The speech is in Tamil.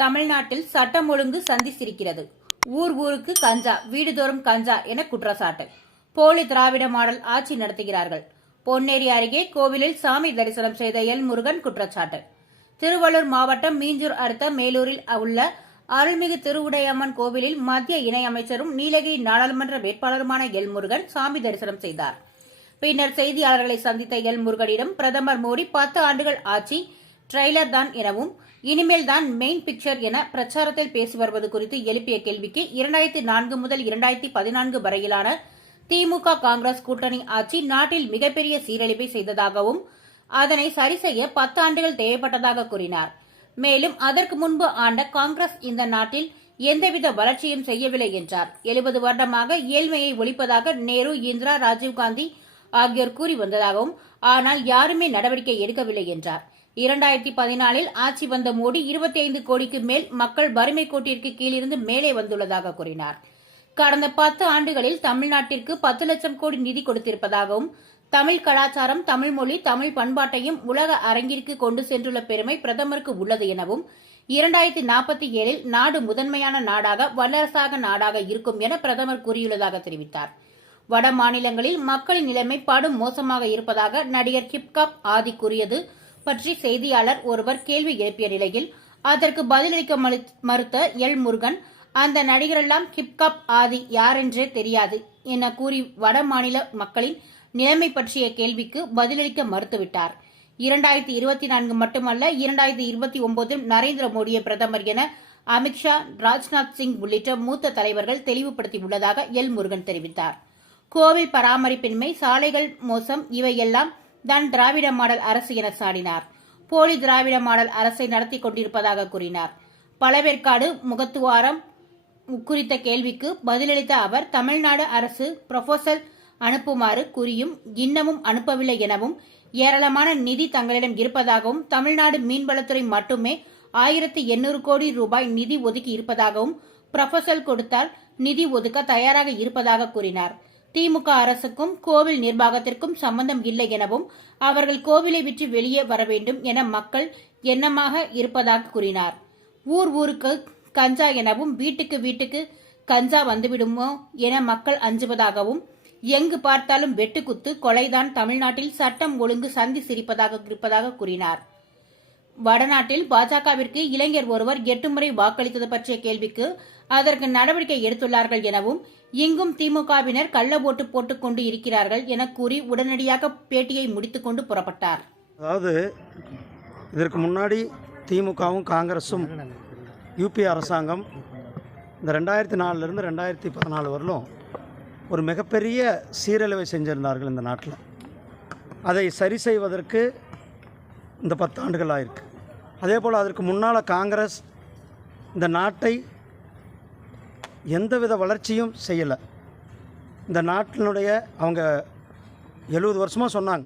தமிழ்நாட்டில் சட்டம் ஒழுங்கு சந்தித்திருக்கிறது. ஊர் ஊருக்கு கஞ்சா வீடுதோறும் கஞ்சா என குற்றச்சாட்டு. போலி திராவிட மாடல் ஆட்சி நடத்துகிறார்கள். பொன்னேரி அருகே கோவிலில் சாமி தரிசனம் செய்த எல் முருகன் குற்றச்சாட்டு. திருவள்ளூர் மாவட்டம் மீஞ்சூர் அடுத்த மேலூரில் உள்ள அருள்மிகு திருவுடையம்மன் கோவிலில் மத்திய இணையமைச்சரும் நீலகிரி நாடாளுமன்ற வேட்பாளருமான எல் முருகன் சாமி தரிசனம் செய்தார். பின்னர் செய்தியாளர்களை சந்தித்த எல் முருகனிடம் பிரதமர் மோடி பத்து ஆண்டுகள் ஆட்சி ட்ரெய்லர் தான் எனவும் இனிமேல் தான் மெயின் பிக்சர் என பிரச்சாரத்தில் பேசி வருவது குறித்து எழுப்பிய கேள்விக்கு இரண்டாயிரத்தி நான்கு முதல் இரண்டாயிரத்தி பதினான்கு வரையிலான திமுக காங்கிரஸ் கூட்டணி ஆட்சி நாட்டில் மிகப்பெரிய சீரழிவை செய்ததாகவும் அதனை சரி செய்ய பத்து ஆண்டுகள் தேவைப்பட்டதாக கூறினார். மேலும் அதற்கு முன்பு ஆண்ட காங்கிரஸ் இந்த நாட்டில் எந்தவித வளர்ச்சியும் செய்யவில்லை என்றார். எழுபது வருடமாக ஏழ்மையை ஒழிப்பதாக நேரு இந்திரா ராஜீவ்காந்தி ஆகியோர் கூறி வந்ததாகவும் ஆனால் யாருமே நடவடிக்கை எடுக்கவில்லை என்றார். இரண்டாயிரத்தி பதினாலில் ஆட்சி வந்த மோடி இருபத்தி ஐந்து கோடிக்கு மேல் மக்கள் வறுமை கோட்டிற்கு கீழிருந்து மேலே வந்துள்ளதாக கூறினார். கடந்த பத்து ஆண்டுகளில் தமிழ்நாட்டிற்கு பத்து லட்சம் கோடி நிதி கொடுத்திருப்பதாகவும் தமிழ் கலாச்சாரம் தமிழ் மொழி தமிழ் பண்பாட்டையும் உலக அரங்கிற்கு கொண்டு சென்றுள்ள பெருமை பிரதமருக்கு உள்ளது எனவும் இரண்டாயிரத்தி நாற்பத்தி ஏழில் நாடு முதன்மையான நாடாக வல்லரசாக நாடாக இருக்கும் என பிரதமர் கூறியுள்ளதாக தெரிவித்தார். வட மாநிலங்களில் மக்களின் நிலைமை படும் மோசமாக இருப்பதாக நடிகர் ஹிப்காப் ஆதி கூறியது பற்றி செய்தியாளர் ஒருவர் கேள்வி எழுப்பிய நிலையில் அதற்கு பதிலளிக்க மறு- மறுத்த எல். முருகன் அந்த நடிகரெல்லாம் ஹிப்காப் ஆதி யாரென்றே தெரியாது என கூறி வட மாநில மக்களின் நிலைமை பற்றிய கேள்விக்கு பதிலளிக்க மறுத்துவிட்டார். இரண்டாயிரத்தி இருபத்தி நான்கு மட்டுமல்ல இரண்டாயிரத்தி இருபத்தி ஒன்பதில் நரேந்திர மோடியை பிரதமர் என அமித்ஷா ராஜ்நாத் சிங் உள்ளிட்ட மூத்த தலைவர்கள் தெளிவுபடுத்தியுள்ளதாக எல். முருகன் தெரிவித்தார். கோவில் பராமரிப்பின்மை சாலைகள் மோசம் இவையெல்லாம் தான் திராவிட மாடல் அரசு என சாடினார். போலி திராவிட மாடல் அரசை நடத்தி கொண்டிருப்பதாக கூறினார். பழவேற்காடு முகத்துவாரம் குறித்த கேள்விக்கு பதிலளித்த அவர் தமிழ்நாடு அரசு ப்ரொபோசல் அனுப்புமாறு கூறியும் இன்னமும் அனுப்பவில்லை எனவும் ஏராளமான நிதி தங்களிடம் இருப்பதாகவும் தமிழ்நாடு மீன்வளத்துறை மட்டுமே ஆயிரத்தி எண்ணூறு கோடி ரூபாய் நிதி ஒதுக்கி இருப்பதாகவும் ப்ரொபோசல் கொடுத்தால் நிதி ஒதுக்க தயாராக இருப்பதாக கூறினார். திமுக அரசுக்கும் கோவில் நிர்வாகத்திற்கும் சம்பந்தம் இல்லை எனவும் அவர்கள் கோவிலை விற்று வெளியே வர வேண்டும் என மக்கள் எண்ணமாக இருப்பதாக கூறினார். ஊர் ஊருக்கு கஞ்சா எனவும் வீட்டுக்கு வீட்டுக்கு கஞ்சா வந்துவிடுமோ என மக்கள் அஞ்சுவதாகவும் எங்கு பார்த்தாலும் வெட்டுக்குத்து கொலைதான் தமிழ்நாட்டில் சட்டம் ஒழுங்கு சந்தி சிரிப்பதாக இருப்பதாக கூறினார். வடநாட்டில் பாஜகவிற்கு இளைஞர் ஒருவர் எட்டு முறை வாக்களித்தது பற்றிய கேள்விக்கு அதற்கு நடவடிக்கை எடுத்துள்ளார்கள் எனவும் இங்கும் திமுகவினர் கள்ள ஓட்டு போட்டுக் கொண்டு இருக்கிறார்கள் என கூறி உடனடியாக பேட்டியை முடித்துக்கொண்டு புறப்பட்டார். அதாவது இதற்கு முன்னாடி திமுகவும் காங்கிரஸும் யூபி அரசாங்கம் இந்த ரெண்டாயிரத்தி நாலுலேருந்து ரெண்டாயிரத்தி பதினாலு வரலும் ஒரு மிகப்பெரிய சீரழிவை செஞ்சிருந்தார்கள் இந்த நாட்டில். அதை சரி செய்வதற்கு இந்த பத்தாண்டுகள் ஆயிருக்கு. அதே போல் அதற்கு முன்னால் காங்கிரஸ் இந்த நாட்டை எந்தவித வளர்ச்சியும் செய்யலை. இந்த நாட்டினுடைய அவங்க எழுபது வருஷமாக சொன்னாங்க.